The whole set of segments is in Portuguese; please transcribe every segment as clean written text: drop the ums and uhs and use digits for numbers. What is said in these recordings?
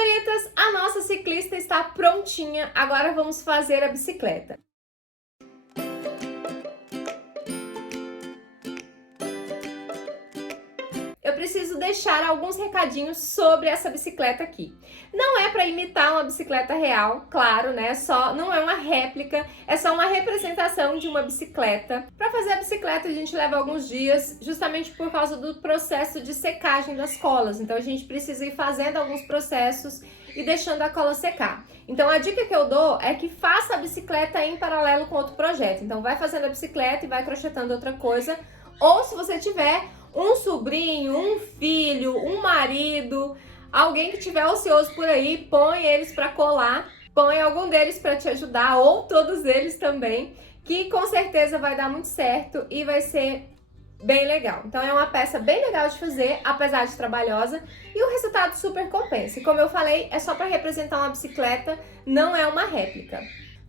bonitas, a nossa ciclista está prontinha, agora vamos fazer a bicicleta. Eu preciso deixar alguns recadinhos sobre essa bicicleta aqui. Não é para imitar uma bicicleta real, claro, né? Não é uma réplica, é só uma representação de uma bicicleta. Para fazer a bicicleta a gente leva alguns dias, justamente por causa do processo de secagem das colas. Então a gente precisa ir fazendo alguns processos e deixando a cola secar. Então a dica que eu dou é que faça a bicicleta em paralelo com outro projeto. Então vai fazendo a bicicleta e vai crochetando outra coisa. Ou se você tiver um sobrinho, um filho, um marido, alguém que tiver ocioso por aí, põe eles para colar, põe algum deles para te ajudar, ou todos eles também, que com certeza vai dar muito certo e vai ser bem legal. Então é uma peça bem legal de fazer, apesar de trabalhosa, e o resultado super compensa. E como eu falei, é só para representar uma bicicleta, não é uma réplica.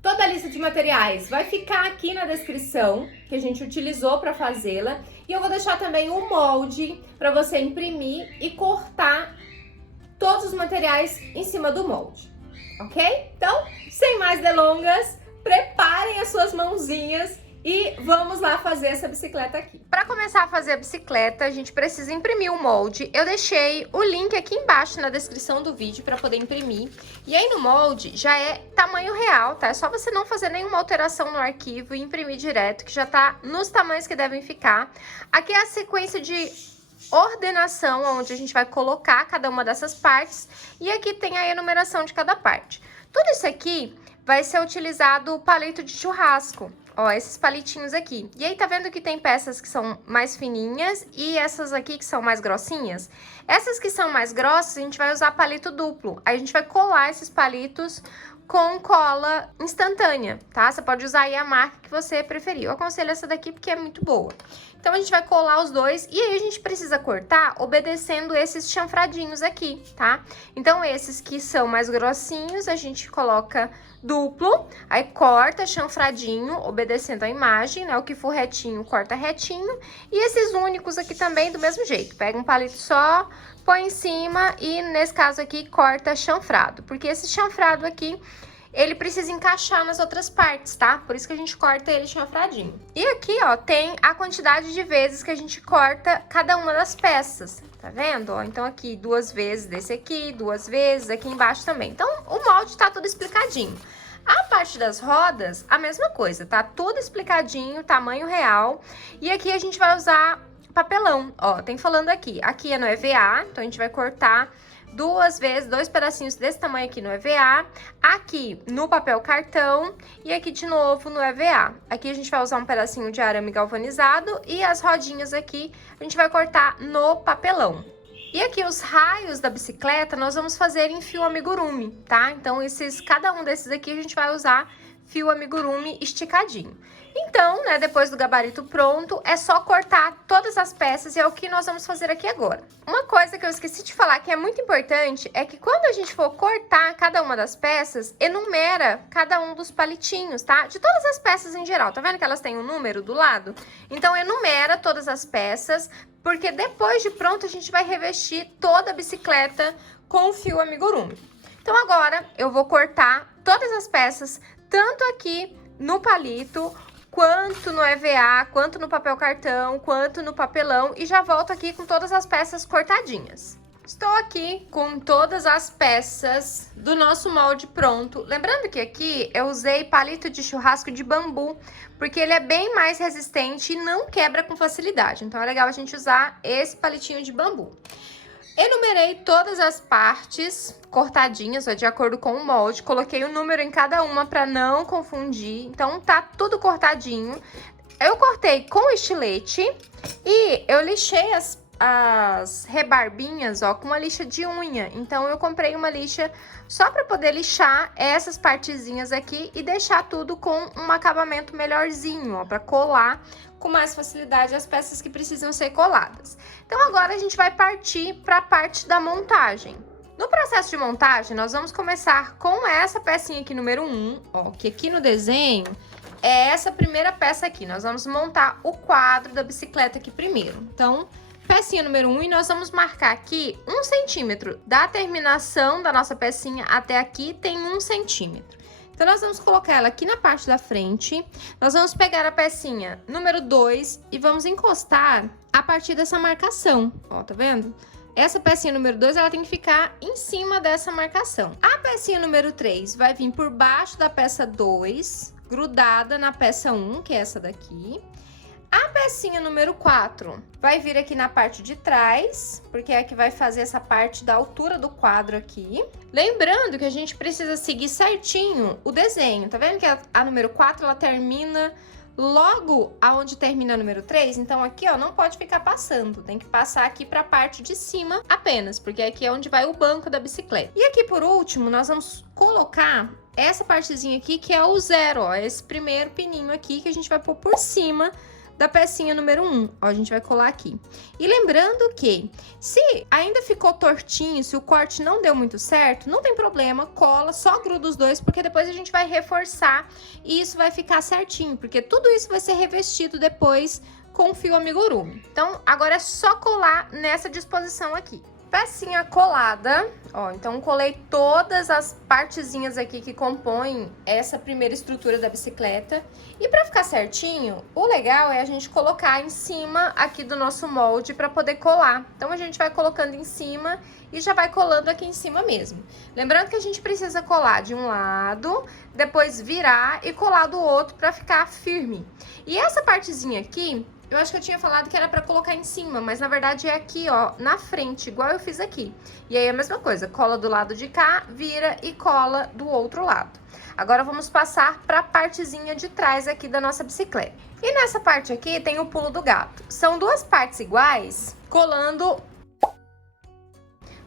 Toda a lista de materiais vai ficar aqui na descrição, que a gente utilizou para fazê-la. E eu vou deixar também o molde para você imprimir e cortar todos os materiais em cima do molde, ok? Então, sem mais delongas, preparem as suas mãozinhas e vamos lá fazer essa bicicleta aqui. Para começar a fazer a bicicleta, a gente precisa imprimir o molde. Eu deixei o link aqui embaixo na descrição do vídeo para poder imprimir. E aí no molde já é tamanho real, tá? É só você não fazer nenhuma alteração no arquivo e imprimir direto, que já tá nos tamanhos que devem ficar. Aqui é a sequência de ordenação, onde a gente vai colocar cada uma dessas partes. E aqui tem a enumeração de cada parte. Tudo isso aqui vai ser utilizado o palito de churrasco. Ó, esses palitinhos aqui. E aí, tá vendo que tem peças que são mais fininhas e essas aqui que são mais grossinhas? Essas que são mais grossas, a gente vai usar palito duplo. Aí a gente vai colar esses palitos com cola instantânea, tá? Você pode usar aí a marca que você preferir. Eu aconselho essa daqui porque é muito boa. Então, a gente vai colar os dois e aí a gente precisa cortar obedecendo esses chanfradinhos aqui, tá? Então, esses que são mais grossinhos, a gente coloca duplo, aí corta chanfradinho, obedecendo a imagem, né? O que for retinho, corta retinho. E esses únicos aqui também do mesmo jeito. Pega um palito só, põe em cima e, nesse caso aqui, corta chanfrado. Porque esse chanfrado aqui, ele precisa encaixar nas outras partes, tá? Por isso que a gente corta ele chanfradinho. E aqui, ó, tem a quantidade de vezes que a gente corta cada uma das peças. Tá vendo? Ó, então aqui 2 vezes desse aqui, 2 vezes, aqui embaixo também. Então, o molde tá tudo explicadinho. A parte das rodas, a mesma coisa, tá? Tudo explicadinho, tamanho real. E aqui a gente vai usar papelão, ó, tem falando aqui. Aqui é no EVA, então a gente vai cortar 2 vezes, 2 pedacinhos desse tamanho aqui no EVA, aqui no papel cartão e aqui de novo no EVA. Aqui a gente vai usar um pedacinho de arame galvanizado e as rodinhas aqui a gente vai cortar no papelão. E aqui os raios da bicicleta nós vamos fazer em fio amigurumi, tá? Então cada um desses aqui a gente vai usar fio amigurumi esticadinho. Então, né, depois do gabarito pronto, é só cortar todas as peças e é o que nós vamos fazer aqui agora. Uma coisa que eu esqueci de falar que é muito importante é que quando a gente for cortar cada uma das peças, enumera cada um dos palitinhos, tá? De todas as peças em geral, tá vendo que elas têm um número do lado? Então, enumera todas as peças, porque depois de pronto a gente vai revestir toda a bicicleta com o fio amigurumi. Então, agora eu vou cortar todas as peças, tanto aqui no palito, quanto no EVA, quanto no papel cartão, quanto no papelão, e já volto aqui com todas as peças cortadinhas. Estou aqui com todas as peças do nosso molde pronto. Lembrando que aqui eu usei palito de churrasco de bambu, porque ele é bem mais resistente e não quebra com facilidade. Então é legal a gente usar esse palitinho de bambu. Enumerei todas as partes cortadinhas, ó, de acordo com o molde. Coloquei o número em cada uma para não confundir. Então, tá tudo cortadinho. Eu cortei com estilete e eu lixei as rebarbinhas, ó, com uma lixa de unha. Então, eu comprei uma lixa só para poder lixar essas partezinhas aqui e deixar tudo com um acabamento melhorzinho, ó, para colar com mais facilidade as peças que precisam ser coladas. Então, agora a gente vai partir para a parte da montagem. No processo de montagem, nós vamos começar com essa pecinha aqui, número 1, ó, que aqui no desenho é essa primeira peça aqui. Nós vamos montar o quadro da bicicleta aqui primeiro. Então, pecinha número 1 e nós vamos marcar aqui 1 centímetro. Da terminação da nossa pecinha até aqui tem 1 centímetro. Então, nós vamos colocar ela aqui na parte da frente. Nós vamos pegar a pecinha número 2 e vamos encostar a partir dessa marcação. Ó, tá vendo? Essa pecinha número 2, ela tem que ficar em cima dessa marcação. A pecinha número 3 vai vir por baixo da peça 2, grudada na peça 1, que é essa daqui. A pecinha número 4 vai vir aqui na parte de trás, porque é a que vai fazer essa parte da altura do quadro aqui. Lembrando que a gente precisa seguir certinho o desenho. Tá vendo que a número 4, ela termina logo aonde termina a número 3? Então, aqui, ó, não pode ficar passando. Tem que passar aqui pra parte de cima apenas, porque aqui é onde vai o banco da bicicleta. E aqui, por último, nós vamos colocar essa partezinha aqui, que é o 0, ó. Esse primeiro pininho aqui que a gente vai pôr por cima da pecinha número 1, ó, a gente vai colar aqui. E lembrando que, se ainda ficou tortinho, se o corte não deu muito certo, não tem problema, cola, só gruda os dois, porque depois a gente vai reforçar e isso vai ficar certinho, porque tudo isso vai ser revestido depois com fio amigurumi. Então, agora é só colar nessa disposição aqui. Pecinha colada, ó, então colei todas as partezinhas aqui que compõem essa primeira estrutura da bicicleta. E para ficar certinho, o legal é a gente colocar em cima aqui do nosso molde para poder colar. Então, a gente vai colocando em cima e já vai colando aqui em cima mesmo. Lembrando que a gente precisa colar de um lado, depois virar e colar do outro para ficar firme. E essa partezinha aqui, eu acho que eu tinha falado que era pra colocar em cima, mas na verdade é aqui, ó, na frente, igual eu fiz aqui. E aí a mesma coisa, cola do lado de cá, vira e cola do outro lado. Agora vamos passar pra partezinha de trás aqui da nossa bicicleta. E nessa parte aqui tem o pulo do gato. São duas partes iguais, colando.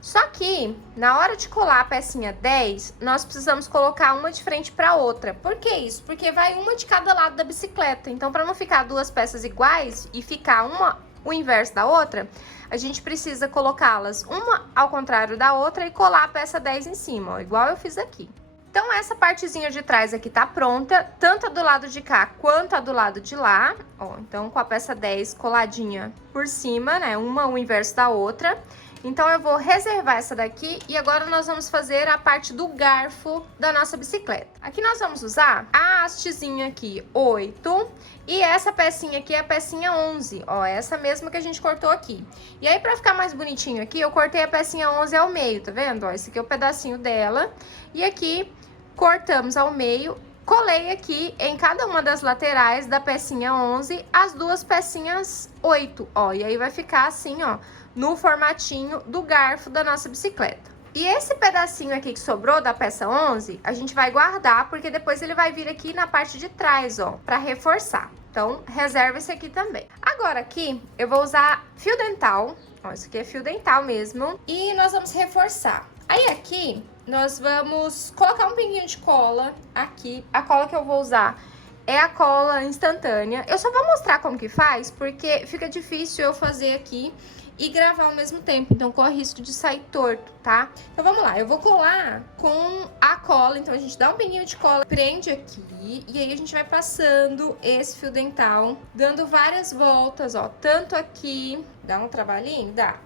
Só que, na hora de colar a pecinha 10, nós precisamos colocar uma de frente para outra. Por que isso? Porque vai uma de cada lado da bicicleta. Então, para não ficar duas peças iguais e ficar uma o inverso da outra, a gente precisa colocá-las uma ao contrário da outra e colar a peça 10 em cima, ó, igual eu fiz aqui. Então, essa partezinha de trás aqui tá pronta, tanto a do lado de cá quanto a do lado de lá, ó. Então, com a peça 10 coladinha por cima, né, uma o inverso da outra. Então, eu vou reservar essa daqui e agora nós vamos fazer a parte do garfo da nossa bicicleta. Aqui nós vamos usar a hastezinha aqui, 8, e essa pecinha aqui é a pecinha 11, ó, essa mesma que a gente cortou aqui. E aí, pra ficar mais bonitinho aqui, eu cortei a pecinha 11 ao meio, tá vendo? Ó, esse aqui é o pedacinho dela. E aqui, cortamos ao meio, colei aqui em cada uma das laterais da pecinha 11 as duas pecinhas 8, ó, e aí vai ficar assim, ó, no formatinho do garfo da nossa bicicleta. E esse pedacinho aqui que sobrou da peça 11, a gente vai guardar, porque depois ele vai vir aqui na parte de trás, ó, pra reforçar. Então, reserva esse aqui também. Agora aqui, eu vou usar fio dental, ó, isso aqui é fio dental mesmo, e nós vamos reforçar. Aí aqui, nós vamos colocar um pinguinho de cola aqui. A cola que eu vou usar é a cola instantânea. Eu só vou mostrar como que faz, porque fica difícil eu fazer aqui e gravar ao mesmo tempo, então corre risco de sair torto, tá? Então vamos lá, eu vou colar com a cola, então a gente dá um pinguinho de cola, prende aqui, e aí a gente vai passando esse fio dental, dando várias voltas, ó, tanto aqui, dá um trabalhinho? Dá,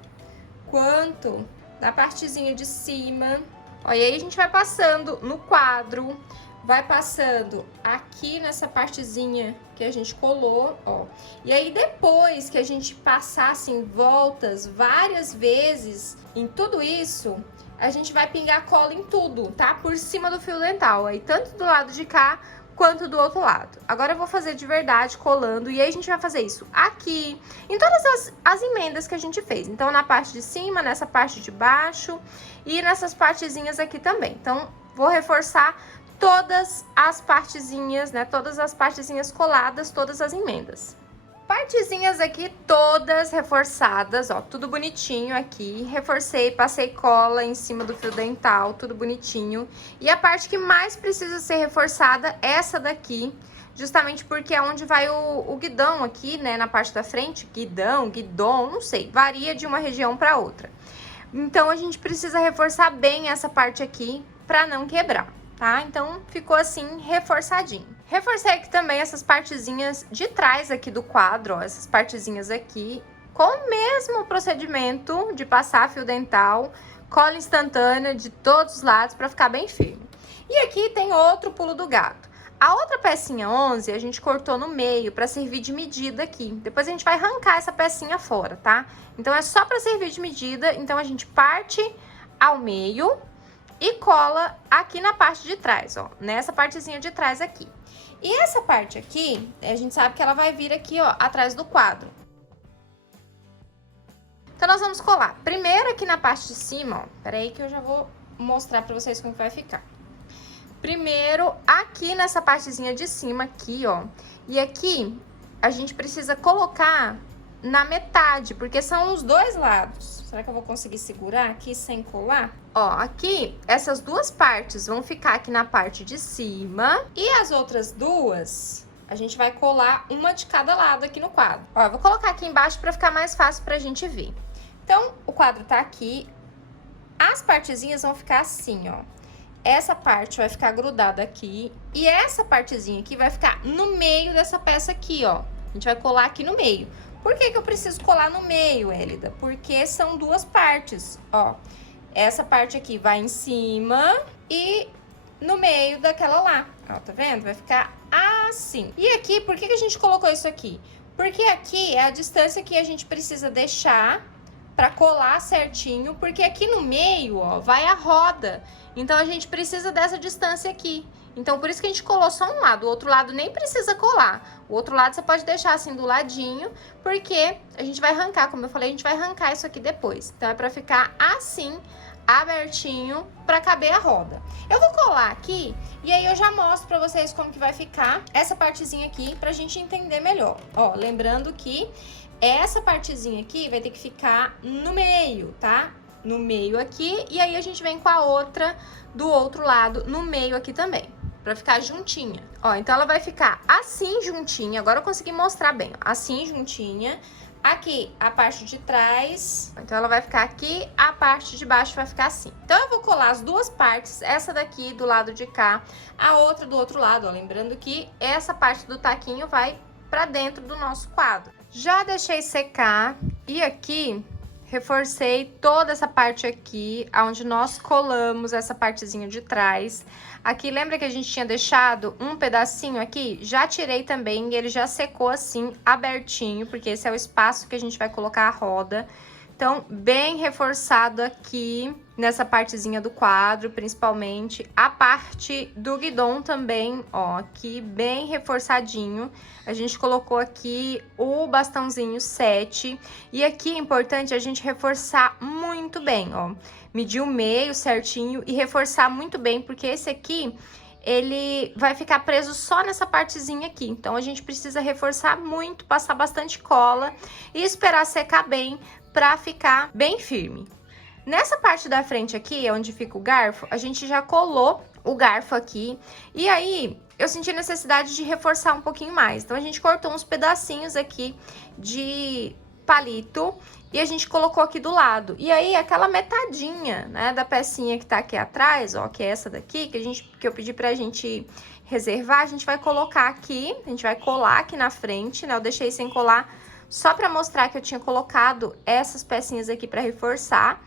quanto na partezinha de cima, ó, e aí a gente vai passando no quadro, vai passando aqui nessa partezinha que a gente colou, ó. E aí, depois que a gente passar, assim, voltas várias vezes em tudo isso, a gente vai pingar cola em tudo, tá? Por cima do fio dental, aí tanto do lado de cá quanto do outro lado. Agora eu vou fazer de verdade, colando, e aí a gente vai fazer isso aqui, em todas as emendas que a gente fez. Então, na parte de cima, nessa parte de baixo e nessas partezinhas aqui também. Então, vou reforçar todas as partezinhas, né? Todas as partezinhas coladas, todas as emendas. Partezinhas aqui todas reforçadas, ó, tudo bonitinho aqui. Reforcei, passei cola em cima do fio dental, tudo bonitinho. E a parte que mais precisa ser reforçada é essa daqui, justamente porque é onde vai o guidão aqui, né? Na parte da frente, guidão, guidon, não sei, varia de uma região para outra. Então, a gente precisa reforçar bem essa parte aqui para não quebrar, tá? Então, ficou assim, reforçadinho. Reforcei aqui também essas partezinhas de trás aqui do quadro, ó, essas partezinhas aqui, com o mesmo procedimento de passar fio dental, cola instantânea de todos os lados para ficar bem firme. E aqui tem outro pulo do gato. A outra pecinha 11, a gente cortou no meio para servir de medida aqui. Depois a gente vai arrancar essa pecinha fora, tá? Então, é só para servir de medida. Então, a gente parte ao meio e cola aqui na parte de trás, ó. Nessa partezinha de trás aqui. E essa parte aqui, a gente sabe que ela vai vir aqui, ó, atrás do quadro. Então, nós vamos colar primeiro aqui na parte de cima, ó. Peraí que eu já vou mostrar pra vocês como que vai ficar. Primeiro, aqui nessa partezinha de cima, aqui, ó. E aqui, a gente precisa colocar na metade, porque são os dois lados. Será que eu vou conseguir segurar aqui sem colar? Ó, aqui, essas duas partes vão ficar aqui na parte de cima. E as outras duas, a gente vai colar uma de cada lado aqui no quadro. Ó, eu vou colocar aqui embaixo pra ficar mais fácil pra gente ver. Então, o quadro tá aqui. As partezinhas vão ficar assim, ó. Essa parte vai ficar grudada aqui. E essa partezinha aqui vai ficar no meio dessa peça aqui, ó. A gente vai colar aqui no meio. Por que que eu preciso colar no meio, Elida? Porque são duas partes, ó. Essa parte aqui vai em cima e no meio daquela lá. Ó, tá vendo? Vai ficar assim. E aqui, por que que a gente colocou isso aqui? Porque aqui é a distância que a gente precisa deixar pra colar certinho, porque aqui no meio, ó, vai a roda. Então, a gente precisa dessa distância aqui. Então, por isso que a gente colou só um lado. O outro lado nem precisa colar. O outro lado você pode deixar assim do ladinho, porque a gente vai arrancar, como eu falei, a gente vai arrancar isso aqui depois. Então, é pra ficar assim, abertinho, pra caber a roda. Eu vou colar aqui, e aí eu já mostro pra vocês como que vai ficar essa partezinha aqui, pra gente entender melhor. Ó, lembrando que essa partezinha aqui vai ter que ficar no meio, tá? No meio aqui, e aí a gente vem com a outra do outro lado, no meio aqui também, pra ficar juntinha. Ó, então ela vai ficar assim juntinha, agora eu consegui mostrar bem, ó, assim juntinha. Aqui, a parte de trás, então ela vai ficar aqui, a parte de baixo vai ficar assim. Então, eu vou colar as duas partes, essa daqui do lado de cá, a outra do outro lado, ó. Lembrando que essa parte do taquinho vai pra dentro do nosso quadro. Já deixei secar e aqui reforcei toda essa parte aqui, onde nós colamos essa partezinha de trás. Aqui, lembra que a gente tinha deixado um pedacinho aqui? Já tirei também e ele já secou assim, abertinho, porque esse é o espaço que a gente vai colocar a roda. Então, bem reforçado aqui, nessa partezinha do quadro, principalmente. A parte do guidão também, ó, aqui bem reforçadinho. A gente colocou aqui o bastãozinho 7. E aqui é importante a gente reforçar muito bem, ó. Medir o meio certinho e reforçar muito bem, porque esse aqui, ele vai ficar preso só nessa partezinha aqui. Então, a gente precisa reforçar muito, passar bastante cola e esperar secar bem pra ficar bem firme. Nessa parte da frente aqui, onde fica o garfo, a gente já colou o garfo aqui. E aí, eu senti necessidade de reforçar um pouquinho mais. Então, a gente cortou uns pedacinhos aqui de palito e a gente colocou aqui do lado. E aí, aquela metadinha, né, da pecinha que tá aqui atrás, ó, que é essa daqui, que eu pedi pra gente reservar, a gente vai colocar aqui, a gente vai colar aqui na frente, né? Eu deixei sem colar só pra mostrar que eu tinha colocado essas pecinhas aqui pra reforçar.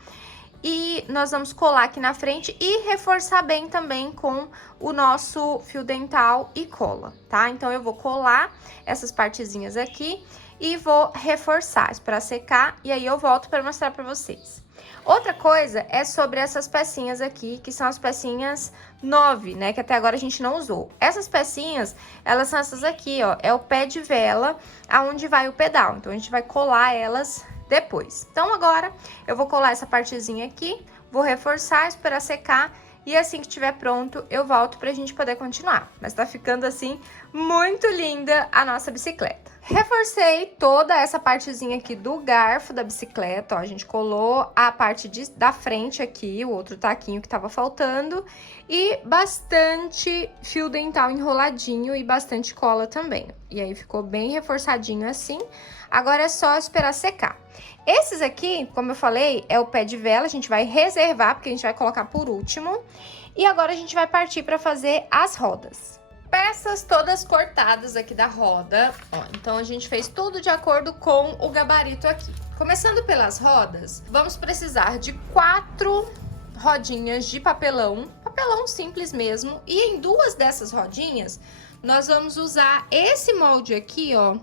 E nós vamos colar aqui na frente e reforçar bem também com o nosso fio dental e cola, tá? Então, eu vou colar essas partezinhas aqui e vou reforçar, esperar secar, e aí eu volto pra mostrar pra vocês. Outra coisa é sobre essas pecinhas aqui, que são as pecinhas 9, né? Que até agora a gente não usou. Essas pecinhas, elas são essas aqui, ó. É o pé de vela, aonde vai o pedal. Então, a gente vai colar elas depois. Então, agora, eu vou colar essa partezinha aqui, vou reforçar, esperar secar. E assim que estiver pronto, eu volto pra gente poder continuar. Mas tá ficando assim, muito linda a nossa bicicleta. Reforcei toda essa partezinha aqui do garfo da bicicleta, ó. A gente colou a parte da frente aqui, o outro taquinho que tava faltando. E bastante fio dental enroladinho e bastante cola também. E aí, ficou bem reforçadinho assim. Agora é só esperar secar. Esses aqui, como eu falei, é o pé de vela, a gente vai reservar, porque a gente vai colocar por último. E agora a gente vai partir para fazer as rodas. Peças todas cortadas aqui da roda, ó. Então, a gente fez tudo de acordo com o gabarito aqui. Começando pelas rodas, vamos precisar de 4 rodinhas de papelão simples mesmo, e em 2 dessas rodinhas, nós vamos usar esse molde aqui, ó,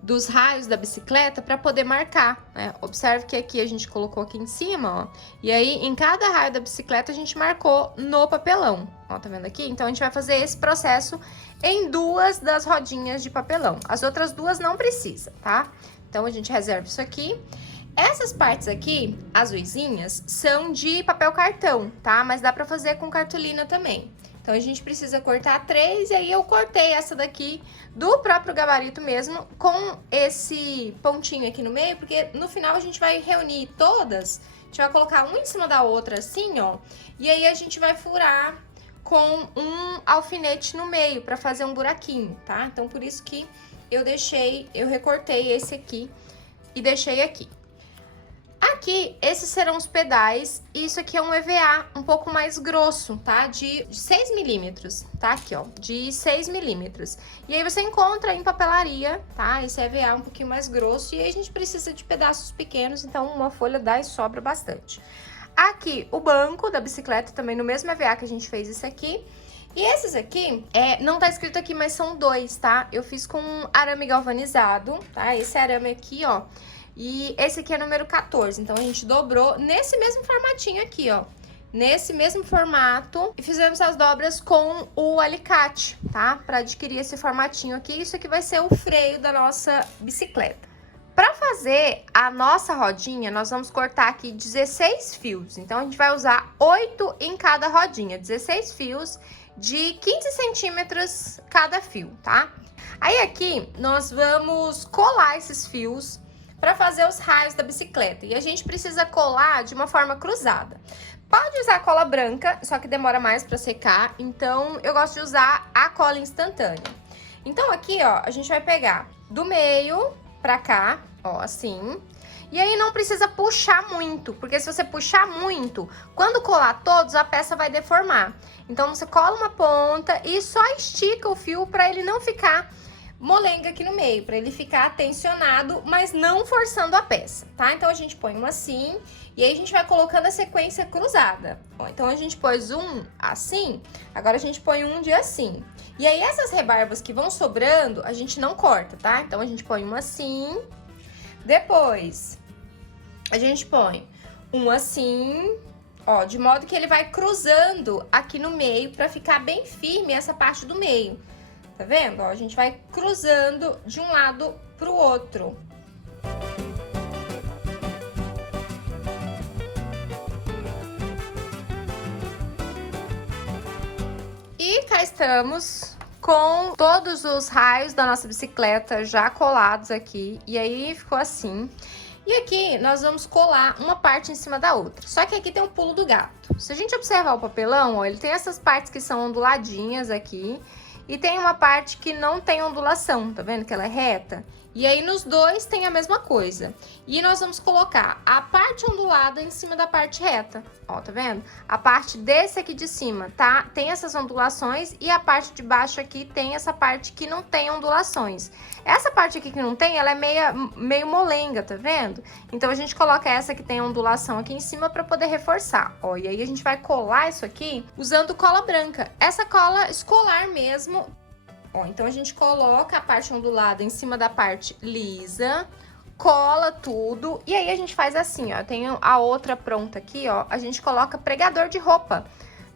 dos raios da bicicleta para poder marcar, né? Observe que aqui a gente colocou aqui em cima, ó, e aí em cada raio da bicicleta a gente marcou no papelão, ó, tá vendo aqui? Então a gente vai fazer esse processo em 2 das rodinhas de papelão, as outras 2 não precisa, tá? Então a gente reserva isso aqui. Essas partes aqui, azuisinhas, são de papel cartão, tá? Mas dá pra fazer com cartolina também. Então, a gente precisa cortar 3, e aí eu cortei essa daqui do próprio gabarito mesmo, com esse pontinho aqui no meio, porque no final a gente vai reunir todas, a gente vai colocar uma em cima da outra assim, ó, e aí a gente vai furar com um alfinete no meio, pra fazer um buraquinho, tá? Então, por isso que eu recortei esse aqui e deixei aqui. Aqui, esses serão os pedais, e isso aqui é um EVA um pouco mais grosso, tá? De 6 milímetros, tá? Aqui, ó, de 6 milímetros. E aí você encontra em papelaria, tá? Esse EVA um pouquinho mais grosso, e aí a gente precisa de pedaços pequenos, então uma folha dá e sobra bastante. Aqui, o banco da bicicleta, também no mesmo EVA que a gente fez esse aqui. E esses aqui, não tá escrito aqui, mas são 2, tá? Eu fiz com arame galvanizado, tá? Esse arame aqui, ó. E esse aqui é número 14, então a gente dobrou nesse mesmo formatinho aqui, ó. Nesse mesmo formato, e fizemos as dobras com o alicate, tá? Pra adquirir esse formatinho aqui, isso aqui vai ser o freio da nossa bicicleta. Pra fazer a nossa rodinha, nós vamos cortar aqui 16 fios, então a gente vai usar 8 em cada rodinha, 16 fios de 15 centímetros cada fio, tá? Aí aqui, nós vamos colar esses fios para fazer os raios da bicicleta. E a gente precisa colar de uma forma cruzada. Pode usar cola branca, só que demora mais para secar, então eu gosto de usar a cola instantânea. Então aqui, ó, a gente vai pegar do meio pra cá, ó, assim. E aí não precisa puxar muito, porque se você puxar muito, quando colar todos, a peça vai deformar. Então você cola uma ponta e só estica o fio para ele não ficar molenga aqui no meio, para ele ficar tensionado, mas não forçando a peça, tá? Então a gente põe um assim, e aí a gente vai colocando a sequência cruzada. Ó, então a gente pôs um assim, agora a gente põe um de assim. E aí essas rebarbas que vão sobrando, a gente não corta, tá? Então a gente põe um assim, depois a gente põe um assim, ó, de modo que ele vai cruzando aqui no meio para ficar bem firme essa parte do meio. Tá vendo? Ó, a gente vai cruzando de um lado pro outro. E cá estamos com todos os raios da nossa bicicleta já colados aqui. E aí ficou assim. E aqui nós vamos colar uma parte em cima da outra. Só que aqui tem o pulo do gato. Se a gente observar o papelão, ó, ele tem essas partes que são onduladinhas aqui. E tem uma parte que não tem ondulação, tá vendo que ela é reta? E aí nos dois tem a mesma coisa. E nós vamos colocar a parte ondulada em cima da parte reta, ó, tá vendo? A parte desse aqui de cima, tá? Tem essas ondulações, e a parte de baixo aqui tem essa parte que não tem ondulações. Essa parte aqui que não tem, ela é meio molenga, tá vendo? Então a gente coloca essa que tem ondulação aqui em cima pra poder reforçar, ó. E aí a gente vai colar isso aqui usando cola branca. Essa cola escolar mesmo. Ó, então a gente coloca a parte ondulada em cima da parte lisa, cola tudo, e aí a gente faz assim, ó. Tem a outra pronta aqui, ó. A gente coloca pregador de roupa,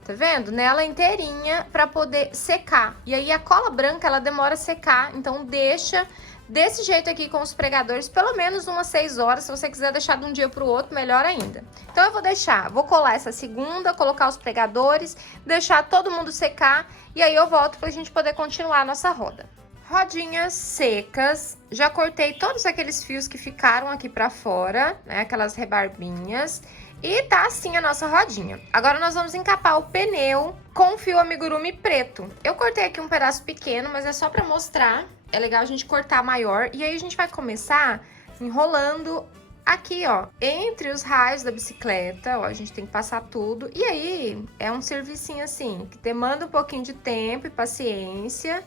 tá vendo? Nela inteirinha pra poder secar. E aí a cola branca, ela demora a secar, então deixa desse jeito aqui com os pregadores pelo menos umas 6 horas. Se você quiser deixar de um dia pro outro, melhor ainda. Então eu vou colar essa segunda, colocar os pregadores, deixar todo mundo secar, e aí eu volto pra gente poder continuar a nossa roda. Rodinhas secas, já cortei todos aqueles fios que ficaram aqui pra fora, né, aquelas rebarbinhas, e tá assim a nossa rodinha. Agora nós vamos encapar o pneu com fio amigurumi preto. Eu cortei aqui um pedaço pequeno, mas é só pra mostrar. É legal a gente cortar maior, e aí a gente vai começar enrolando aqui, ó, entre os raios da bicicleta, ó, a gente tem que passar tudo. E aí é um servicinho assim, que demanda um pouquinho de tempo e paciência,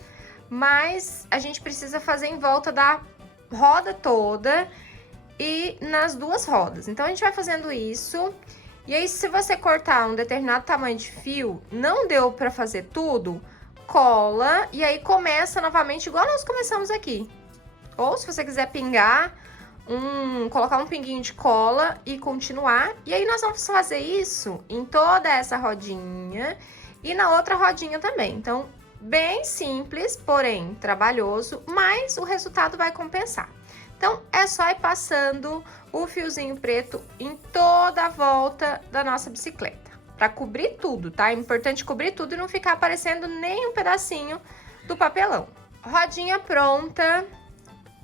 mas a gente precisa fazer em volta da roda toda. e nas duas rodas. Então, a gente vai fazendo isso. E aí, se você cortar um determinado tamanho de fio, não deu pra fazer tudo, cola e aí começa novamente igual nós começamos aqui. Ou se você quiser pingar, colocar um pinguinho de cola e continuar. E aí, nós vamos fazer isso em toda essa rodinha e na outra rodinha também. Então, bem simples, porém trabalhoso, mas o resultado vai compensar. Então, é só ir passando o fiozinho preto em toda a volta da nossa bicicleta, para cobrir tudo, tá? É importante cobrir tudo e não ficar aparecendo nem um pedacinho do papelão. Rodinha pronta,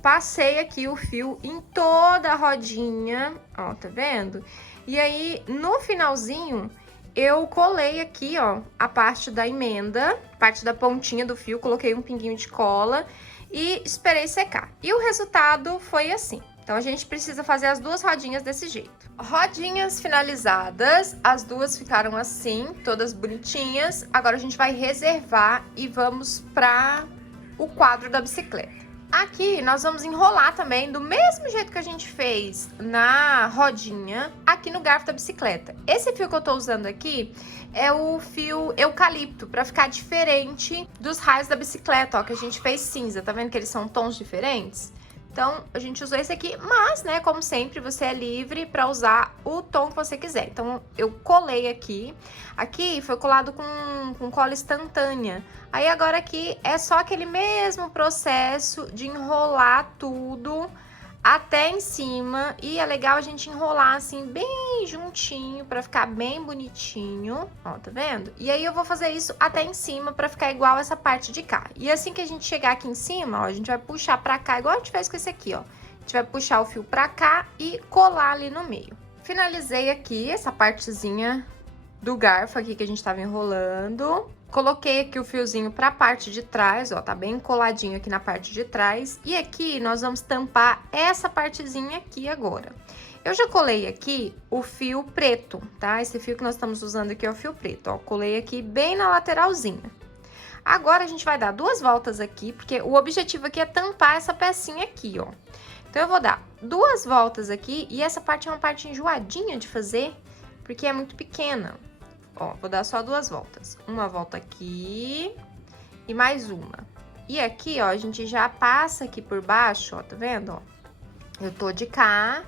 passei aqui o fio em toda a rodinha, ó, tá vendo? E aí, no finalzinho, eu colei aqui, ó, a parte da emenda, parte da pontinha do fio, coloquei um pinguinho de cola e esperei secar. E o resultado foi assim. Então, a gente precisa fazer as duas rodinhas desse jeito. Rodinhas finalizadas, as duas ficaram assim, todas bonitinhas. Agora, a gente vai reservar e vamos para o quadro da bicicleta. Aqui, nós vamos enrolar também do mesmo jeito que a gente fez na rodinha, aqui no garfo da bicicleta. Esse fio que eu tô usando aqui é o fio eucalipto, pra ficar diferente dos raios da bicicleta, ó, que a gente fez cinza. Tá vendo que eles são tons diferentes? Então, a gente usou esse aqui, mas, né, como sempre, você é livre pra usar o tom que você quiser. Então, eu colei aqui. Aqui foi colado com cola instantânea. Aí, agora aqui é só aquele mesmo processo de enrolar tudo até em cima. E é legal a gente enrolar assim, bem juntinho, pra ficar bem bonitinho. Ó, tá vendo? E aí, eu vou fazer isso até em cima pra ficar igual essa parte de cá. E assim que a gente chegar aqui em cima, ó, a gente vai puxar pra cá, igual a gente fez com esse aqui, ó. A gente vai puxar o fio pra cá e colar ali no meio. Finalizei aqui essa partezinha do garfo aqui que a gente tava enrolando. Coloquei aqui o fiozinho pra parte de trás, ó, tá bem coladinho aqui na parte de trás. E aqui nós vamos tampar essa partezinha aqui agora. Eu já colei aqui o fio preto, tá? Esse fio que nós estamos usando aqui é o fio preto, ó. Colei aqui bem na lateralzinha. Agora a gente vai dar duas voltas aqui, porque o objetivo aqui é tampar essa pecinha aqui, ó. Então eu vou dar duas voltas aqui e essa parte é uma parte enjoadinha de fazer, porque é muito pequena. Ó, vou dar só duas voltas. Uma volta aqui e mais uma. E aqui, ó, a gente já passa aqui por baixo, ó, tá vendo, ó? Eu tô de cá,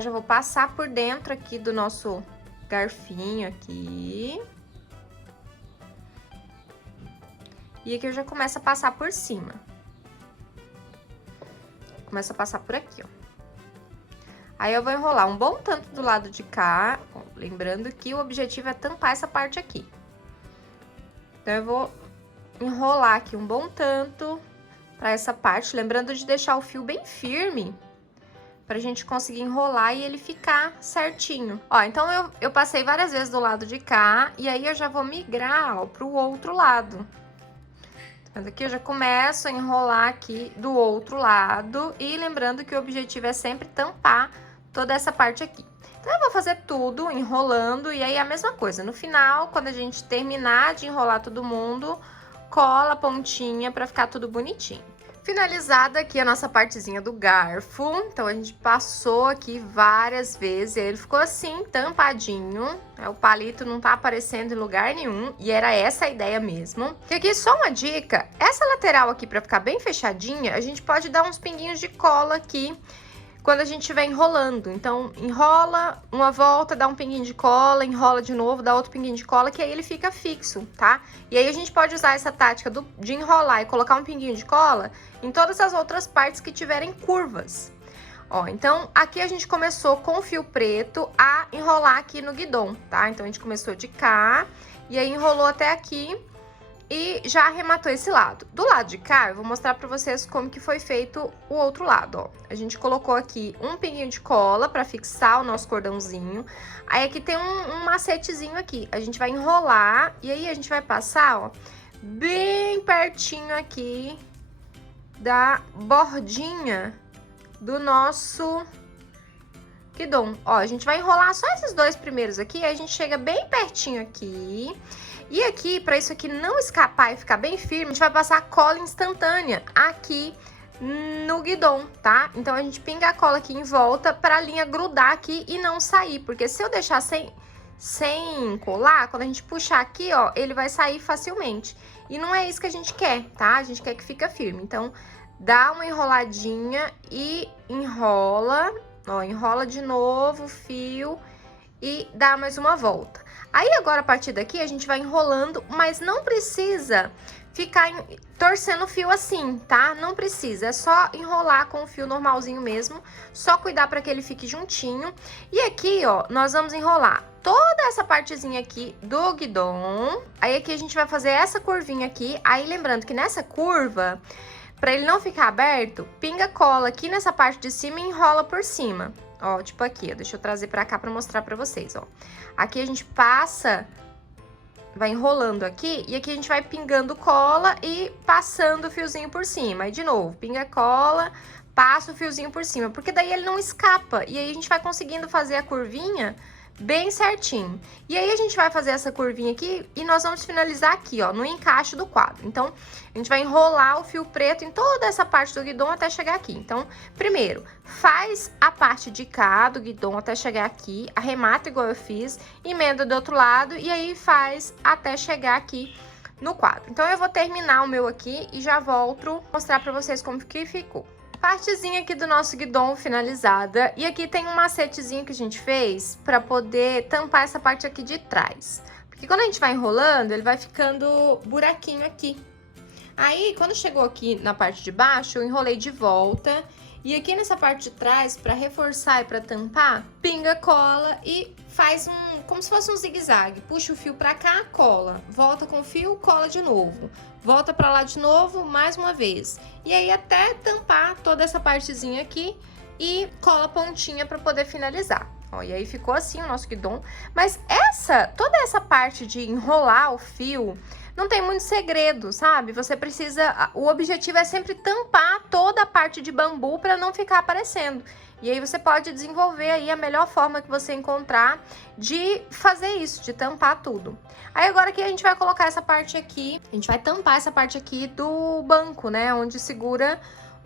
já vou passar por dentro aqui do nosso garfinho aqui. E aqui eu já começo a passar por cima. Começo a passar por aqui, ó. Aí, eu vou enrolar um bom tanto do lado de cá, ó, lembrando que o objetivo é tampar essa parte aqui. Então, eu vou enrolar aqui um bom tanto pra essa parte, lembrando de deixar o fio bem firme, pra gente conseguir enrolar e ele ficar certinho. Ó, então, eu passei várias vezes do lado de cá, e aí eu já vou migrar, ó, pro outro lado. Mas aqui eu já começo a enrolar aqui do outro lado, e lembrando que o objetivo é sempre tampar toda essa parte aqui. Então, eu vou fazer tudo enrolando, e aí a mesma coisa. No final, quando a gente terminar de enrolar todo mundo, cola a pontinha pra ficar tudo bonitinho. Finalizada aqui a nossa partezinha do garfo, então a gente passou aqui várias vezes, e aí ele ficou assim, tampadinho, o palito não tá aparecendo em lugar nenhum, e era essa a ideia mesmo. E aqui só uma dica, essa lateral aqui pra ficar bem fechadinha, a gente pode dar uns pinguinhos de cola aqui, quando a gente estiver enrolando. Então, enrola uma volta, dá um pinguinho de cola, enrola de novo, dá outro pinguinho de cola, que aí ele fica fixo, tá? E aí, a gente pode usar essa tática de enrolar e colocar um pinguinho de cola em todas as outras partes que tiverem curvas. Ó, então, aqui a gente começou com o fio preto a enrolar aqui no guidão, tá? Então, a gente começou de cá, e aí enrolou até aqui, e já arrematou esse lado. Do lado de cá, eu vou mostrar pra vocês como que foi feito o outro lado, ó. A gente colocou aqui um pinguinho de cola pra fixar o nosso cordãozinho. Aí, aqui tem um macetezinho aqui. A gente vai enrolar e aí a gente vai passar, ó, bem pertinho aqui da bordinha do nosso guidão. Ó, a gente vai enrolar só esses dois primeiros aqui, aí a gente chega bem pertinho aqui. E aqui, para isso aqui não escapar e ficar bem firme, a gente vai passar cola instantânea aqui no guidon, tá? Então a gente pinga a cola aqui em volta pra linha grudar aqui e não sair, porque se eu deixar sem colar, quando a gente puxar aqui, ó, ele vai sair facilmente. E não é isso que a gente quer, tá? A gente quer que fique firme. Então, dá uma enroladinha e enrola, ó, enrola de novo o fio e dá mais uma volta. Aí agora, a partir daqui, a gente vai enrolando, mas não precisa ficar torcendo o fio assim, tá? Não precisa, é só enrolar com o fio normalzinho mesmo, só cuidar para que ele fique juntinho. E aqui, ó, nós vamos enrolar toda essa partezinha aqui do guidon. Aí aqui a gente vai fazer essa curvinha aqui, aí lembrando que nessa curva, para ele não ficar aberto, pinga cola aqui nessa parte de cima e enrola por cima. Ó, tipo aqui, ó, deixa eu trazer pra cá pra mostrar pra vocês, ó. Aqui a gente passa, vai enrolando aqui, e aqui a gente vai pingando cola e passando o fiozinho por cima. Aí, de novo, pinga cola, passa o fiozinho por cima, porque daí ele não escapa. E aí a gente vai conseguindo fazer a curvinha bem certinho. E aí a gente vai fazer essa curvinha aqui e nós vamos finalizar aqui, ó, no encaixe do quadro. Então, a gente vai enrolar o fio preto em toda essa parte do guidon até chegar aqui. Então, primeiro, faz a parte de cá do guidon até chegar aqui, arremata igual eu fiz, emenda do outro lado e aí faz até chegar aqui no quadro. Então, eu vou terminar o meu aqui e já volto mostrar pra vocês como que ficou. Partezinha aqui do nosso guidon finalizada. E aqui tem um macetezinho que a gente fez pra poder tampar essa parte aqui de trás. Porque quando a gente vai enrolando, ele vai ficando buraquinho aqui. Aí, quando chegou aqui na parte de baixo, eu enrolei de volta. E aqui nessa parte de trás, pra reforçar e pra tampar, pinga cola e faz como se fosse um zigue-zague. Puxa o fio pra cá, cola. Volta com o fio, cola de novo. Volta pra lá de novo, mais uma vez. E aí até tampar toda essa partezinha aqui e cola a pontinha pra poder finalizar. Ó, e aí ficou assim o nosso guidon. Mas toda essa parte de enrolar o fio, não tem muito segredo, sabe? Você precisa, o objetivo é sempre tampar toda a parte de bambu para não ficar aparecendo. E aí você pode desenvolver aí a melhor forma que você encontrar de fazer isso, de tampar tudo. Aí agora aqui a gente vai colocar essa parte aqui, a gente vai tampar essa parte aqui do banco, né? Onde segura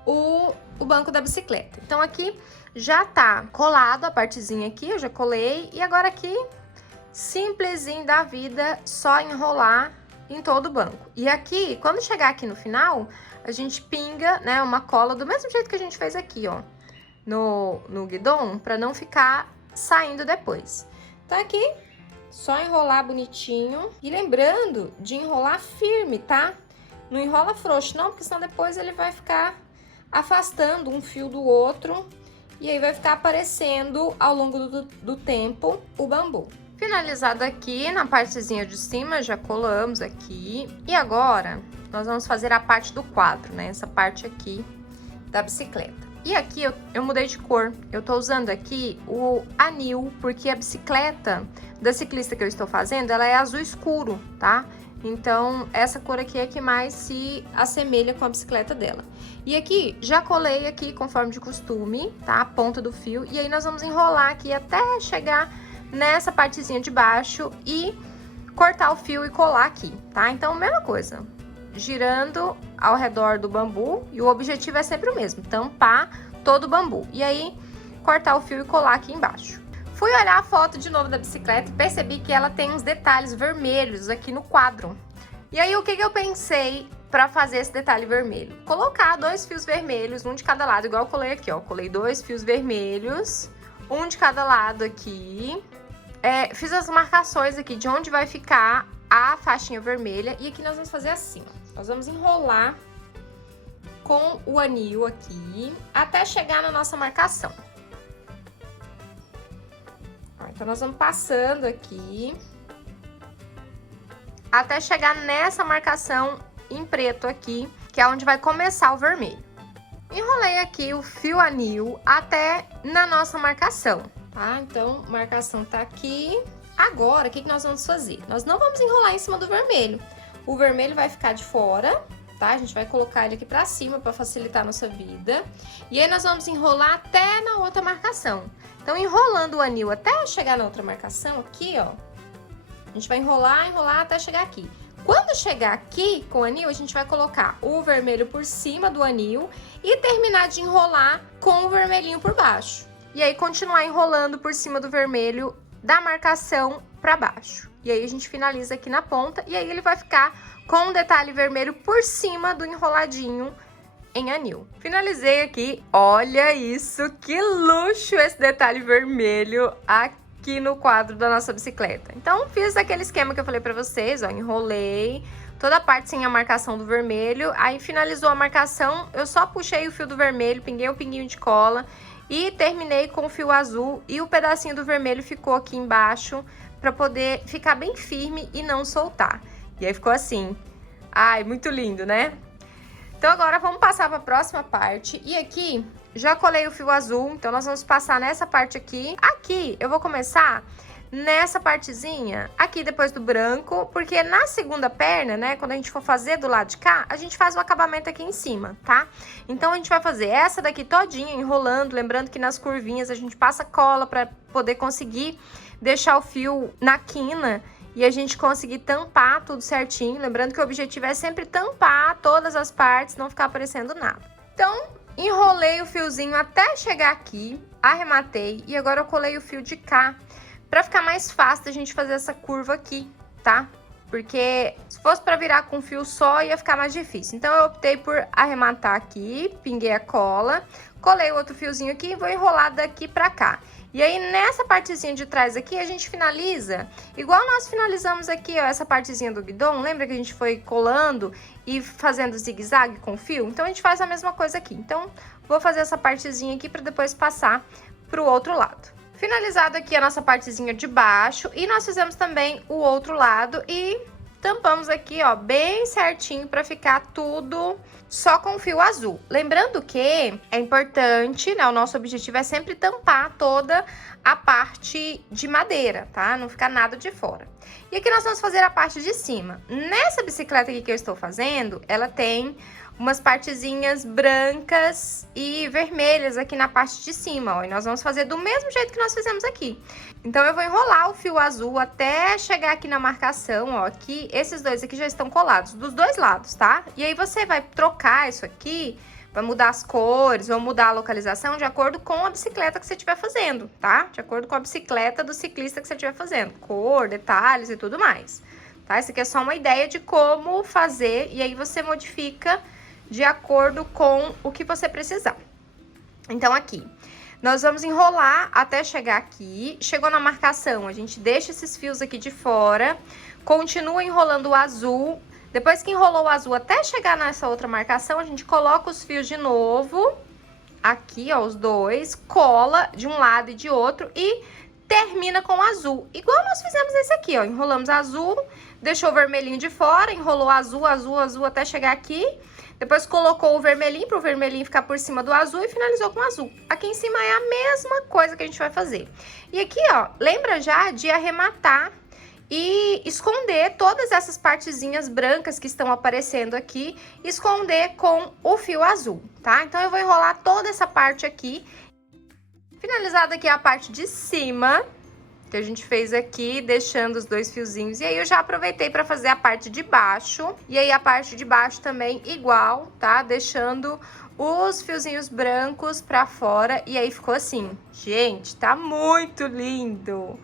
o banco da bicicleta. Então aqui já tá colado a partezinha aqui, eu já colei. E agora aqui, simplesinho da vida, só enrolar em todo o banco. E aqui, quando chegar aqui no final, a gente pinga, né, uma cola do mesmo jeito que a gente fez aqui, ó, no guidon, pra não ficar saindo depois. Então aqui, só enrolar bonitinho. E lembrando de enrolar firme, tá? Não enrola frouxo não, porque senão depois ele vai ficar afastando um fio do outro. E aí vai ficar aparecendo ao longo do tempo o bambu. Finalizado aqui na partezinha de cima, já colamos aqui. E agora, nós vamos fazer a parte do quadro, né? Essa parte aqui da bicicleta. E aqui eu mudei de cor. Eu tô usando aqui o anil, porque a bicicleta da ciclista que eu estou fazendo, ela é azul escuro, tá? Então, essa cor aqui é que mais se assemelha com a bicicleta dela. E aqui, já colei aqui, conforme de costume, tá? A ponta do fio. E aí, nós vamos enrolar aqui até chegar nessa partezinha de baixo e cortar o fio e colar aqui, tá? Então, mesma coisa, girando ao redor do bambu, e o objetivo é sempre o mesmo, tampar todo o bambu. E aí, cortar o fio e colar aqui embaixo. Fui olhar a foto de novo da bicicleta e percebi que ela tem uns detalhes vermelhos aqui no quadro. E aí, o que eu pensei pra fazer esse detalhe vermelho? Colocar 2 fios vermelhos, um de cada lado, igual eu colei aqui, ó. Colei 2 fios vermelhos, um de cada lado aqui. Fiz as marcações aqui de onde vai ficar a faixinha vermelha. E aqui nós vamos fazer assim, ó. Nós vamos enrolar com o anil aqui até chegar na nossa marcação. Então, nós vamos passando aqui até chegar nessa marcação em preto aqui, que é onde vai começar o vermelho. Enrolei aqui o fio anil até na nossa marcação, tá? Então, marcação tá aqui. Agora, o que nós vamos fazer? Nós não vamos enrolar em cima do vermelho. O vermelho vai ficar de fora, tá? A gente vai colocar ele aqui pra cima pra facilitar a nossa vida. E aí, nós vamos enrolar até na outra marcação. Então, enrolando o anil até chegar na outra marcação aqui, ó. A gente vai enrolar, enrolar até chegar aqui. Quando chegar aqui com o anil, a gente vai colocar o vermelho por cima do anil e terminar de enrolar com o vermelhinho por baixo. E aí continuar enrolando por cima do vermelho da marcação para baixo. E aí a gente finaliza aqui na ponta e aí ele vai ficar com um detalhe vermelho por cima do enroladinho em anil. Finalizei aqui, olha isso, que luxo esse detalhe vermelho aqui no quadro da nossa bicicleta. Então fiz aquele esquema que eu falei pra vocês, ó, enrolei toda a parte sem a marcação do vermelho, aí finalizou a marcação, eu só puxei o fio do vermelho, pinguei um pinguinho de cola e terminei com o fio azul e o pedacinho do vermelho ficou aqui embaixo pra poder ficar bem firme e não soltar. E aí ficou assim. Ai, muito lindo, né? Então agora vamos passar para a próxima parte. E aqui já colei o fio azul, então nós vamos passar nessa parte aqui. Aqui eu vou começar nessa partezinha aqui depois do branco, porque na segunda perna, né, quando a gente for fazer do lado de cá, a gente faz o acabamento aqui em cima, tá? Então a gente vai fazer essa daqui todinha enrolando, lembrando que nas curvinhas a gente passa cola para poder conseguir deixar o fio na quina e a gente conseguir tampar tudo certinho. Lembrando que o objetivo é sempre tampar todas as partes, não ficar aparecendo nada. Então, enrolei o fiozinho até chegar aqui, arrematei e agora eu colei o fio de cá pra ficar mais fácil a gente fazer essa curva aqui, tá? Porque se fosse pra virar com fio só, ia ficar mais difícil. Então, eu optei por arrematar aqui, pinguei a cola, colei o outro fiozinho aqui e vou enrolar daqui pra cá. E aí, nessa partezinha de trás aqui, a gente finaliza, igual nós finalizamos aqui, ó, essa partezinha do guidão. Lembra que a gente foi colando e fazendo zigue-zague com o fio? Então, a gente faz a mesma coisa aqui. Então, vou fazer essa partezinha aqui para depois passar pro outro lado. Finalizado aqui a nossa partezinha de baixo, e nós fizemos também o outro lado e tampamos aqui, ó, bem certinho para ficar tudo só com fio azul. Lembrando que é importante, né, o nosso objetivo é sempre tampar toda a parte de madeira, tá? Não ficar nada de fora. E aqui nós vamos fazer a parte de cima. Nessa bicicleta aqui que eu estou fazendo, ela tem umas partezinhas brancas e vermelhas aqui na parte de cima, ó. E nós vamos fazer do mesmo jeito que nós fizemos aqui. Então, eu vou enrolar o fio azul até chegar aqui na marcação, ó. Aqui, esses dois aqui já estão colados, dos dois lados, tá? E aí, você vai trocar isso aqui, vai mudar as cores ou mudar a localização de acordo com a bicicleta que você estiver fazendo, tá? De acordo com a bicicleta do ciclista que você estiver fazendo. Cor, detalhes e tudo mais, tá? Isso aqui é só uma ideia de como fazer e aí você modifica de acordo com o que você precisar. Então, aqui, nós vamos enrolar até chegar aqui. Chegou na marcação, a gente deixa esses fios aqui de fora, continua enrolando o azul. Depois que enrolou o azul até chegar nessa outra marcação, a gente coloca os fios de novo, aqui, ó, os dois, cola de um lado e de outro e termina com o azul. Igual nós fizemos esse aqui, ó, enrolamos azul, deixou o vermelhinho de fora, enrolou azul, azul, azul até chegar aqui. Depois colocou o vermelhinho para o vermelhinho ficar por cima do azul e finalizou com o azul. Aqui em cima é a mesma coisa que a gente vai fazer. E aqui, ó, lembra já de arrematar e esconder todas essas partezinhas brancas que estão aparecendo aqui, esconder com o fio azul, tá? Então, eu vou enrolar toda essa parte aqui. Finalizada aqui a parte de cima, que a gente fez aqui, deixando os dois fiozinhos. E aí, eu já aproveitei para fazer a parte de baixo. E aí, a parte de baixo também igual, tá? Deixando os fiozinhos brancos pra fora. E aí, ficou assim. Gente, tá muito lindo!